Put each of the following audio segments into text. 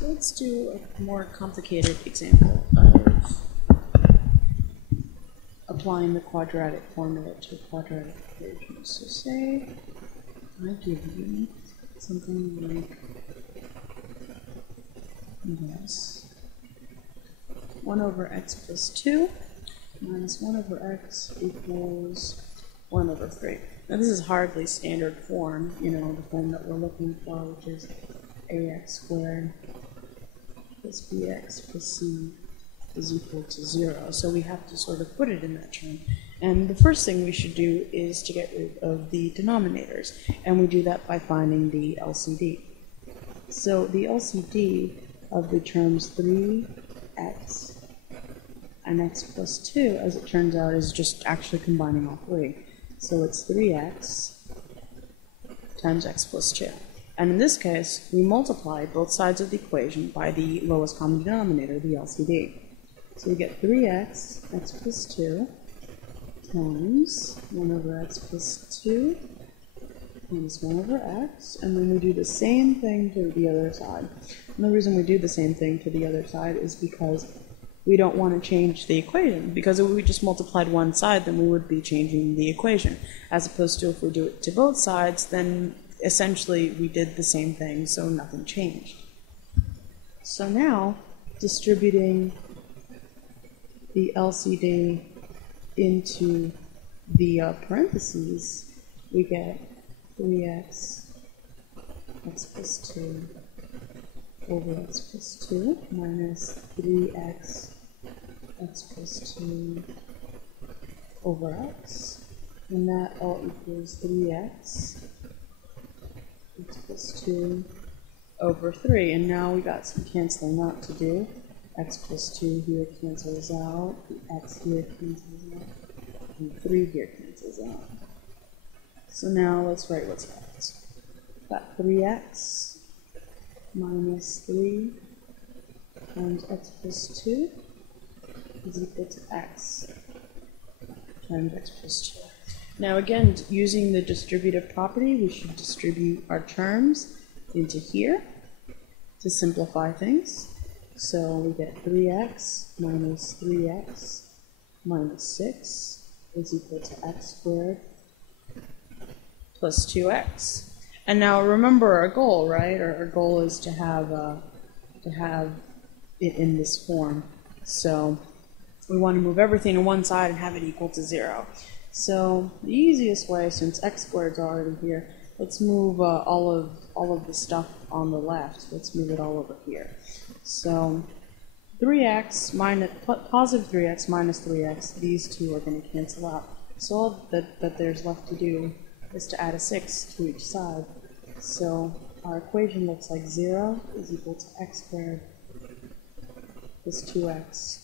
So let's do a more complicated example of applying the quadratic formula to a quadratic equation. So say I give you something like this. 1 over x plus 2 minus 1 over x equals 1 over 3. Now this is hardly standard form, the form that we're looking for, which is ax squared plus bx plus c is equal to 0. So we have to sort of put it in that term. And the first thing we should do is to get rid of the denominators. And we do that by finding the LCD. So the LCD of the terms 3x and x plus 2, as it turns out, is just actually combining all three. So it's 3x times x plus 2. And in this case, we multiply both sides of the equation by the lowest common denominator, the LCD. So we get 3x, x plus 2, times 1 over x plus 2, minus 1 over x, and then we do the same thing to the other side. And the reason we do the same thing to the other side is because we don't want to change the equation, because if we just multiplied one side, then we would be changing the equation, as opposed to if we do it to both sides, then essentially we did the same thing, so nothing changed. So now, distributing the LCD into the parentheses, we get 3x, x plus 2 over x plus 2 minus 3x, x plus 2 over x, and that all equals 3x, x plus 2 over 3. And now we got some canceling out to do. X plus 2 here cancels out, the x here cancels out, and 3 here cancels out. So now let's write what's left. Got 3x minus 3 times x plus 2 is equal to x times x plus 2. Now again, using the distributive property, we should distribute our terms into here to simplify things. So we get 3x minus 3x minus 6 is equal to x squared plus 2x. And now remember our goal, right? Our goal is to have it in this form. So we want to move everything to one side and have it equal to 0. So the easiest way, since x squared is already here, let's move all of the stuff on the left. Let's move it all over here. So 3x minus positive 3x minus 3x, these two are going to cancel out. So all that there's left to do is to add a 6 to each side. So our equation looks like 0 is equal to x squared plus 2x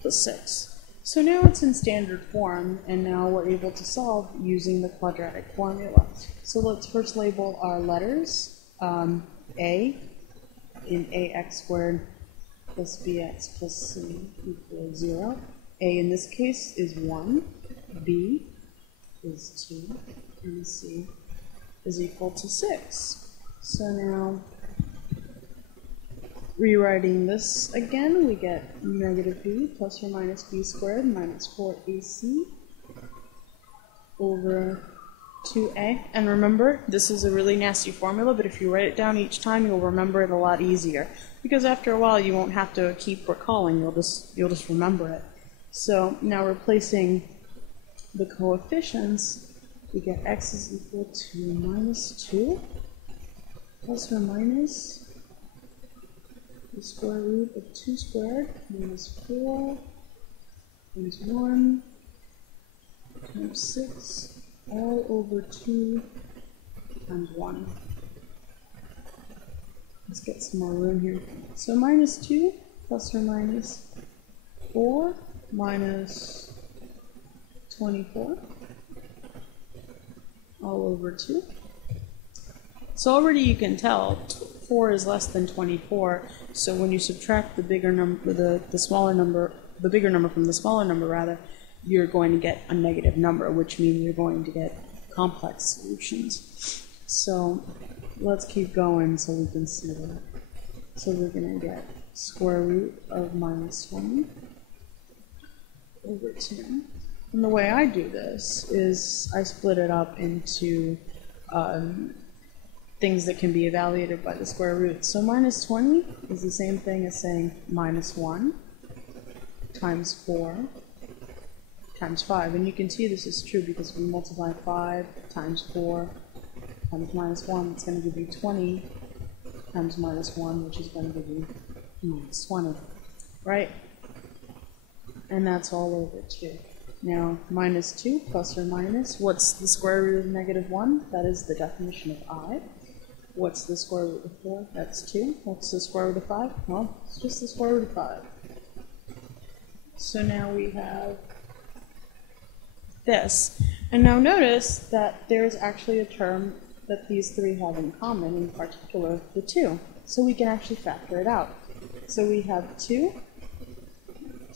plus 6. So now it's in standard form, and now we're able to solve using the quadratic formula. So let's first label our letters. A in ax squared plus bx plus c equals 0. A in this case is 1, b is 2, and c is equal to 6. So now, rewriting this again, we get negative b plus or minus b squared minus 4ac over 2a. And remember, this is a really nasty formula, but if you write it down each time, you'll remember it a lot easier. Because after a while, you won't have to keep recalling, you'll just remember it. So now replacing the coefficients, we get x is equal to minus 2 plus or minus the square root of 2 squared minus 4 times 1 times 6 all over 2 times 1. Let's get some more room here. So minus 2 plus or minus 4 minus 24 all over 2. So already you can tell 4 is less than 24. So when you subtract the bigger number, the smaller number, the bigger number from the smaller number rather, you're going to get a negative number, which means you're going to get complex solutions. So let's keep going so we can see that. So we're going to get square root of minus 20 over 2. And the way I do this is I split it up into things that can be evaluated by the square root. So minus 20 is the same thing as saying minus 1 times 4 times 5. And you can see this is true because if we multiply 5 times 4 times minus 1, it's going to give you 20 times minus 1, which is going to give you minus 20, right? And that's all over 2. Now, minus 2 plus or minus, what's the square root of negative 1? That is the definition of I. What's the square root of 4? That's 2. What's the square root of 5? Well, it's just the square root of 5. So now we have this. And now notice that there's actually a term that these three have in common, in particular the 2. So we can actually factor it out. So we have 2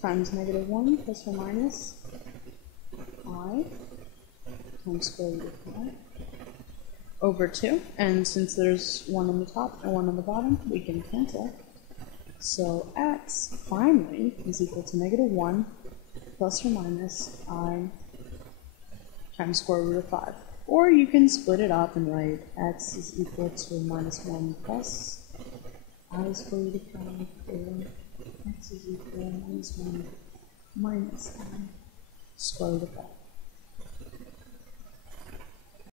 times negative 1 plus or minus I times square root of 5 over 2. And since there's 1 on the top and 1 on the bottom, we can cancel. So x, finally, is equal to negative 1 plus or minus I times square root of 5. Or you can split it up and write x is equal to minus 1 plus I square root of 5, or x is equal to minus 1 minus I square root of 5.